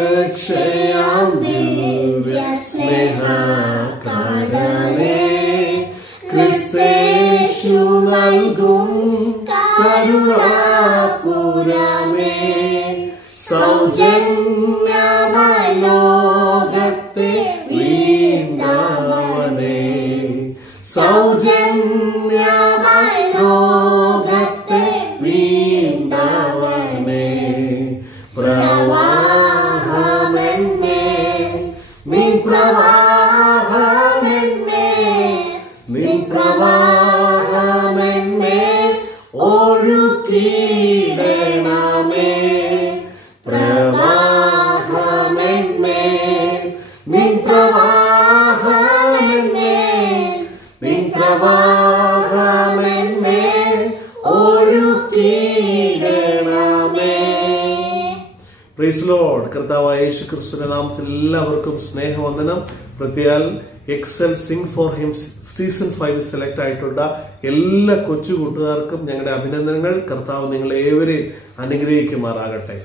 രക്ഷയാം ദിവ്യ സ്നേഹ കടലേ ക്രിസ്തേശു നൽകും കരുണാപുരമേ സൗജന്യമായി ലോകത്തെ വീണ്ടവനേ സൗജന്യമായി ലോകത്തെ വീണ്ടവനേ പ്രവാഹമെന്നേ നിൻ പ്രവാഹമെന്നേ നിൻ പ്രവാഹമെന്നേ ഒഴുക്കിയിടണമേ പ്രവാഹമെന്നേ നിൻ പ്രവാഹമെന്നേ നിൻ പ്രവാഹമെന്നേ ഒഴുക്കിയിടണമേ. Praise Lord. കർത്താവായ യേശുക്രിസ്തുവിന്റെ നാമത്തിൽ എല്ലാവർക്കും സ്നേഹവന്ദനം. പ്രത്യേക Excel Sing for Him season 5 select ആയിട്ടുള്ള എല്ലാ കൊച്ചു കൂട്ടുകാർക്കും ഞങ്ങളുടെ അഭിനന്ദനങ്ങൾ. കർത്താവ് നിങ്ങളെ ഏവരെയും അനുഗ്രഹിക്കുമാറാകട്ടെ.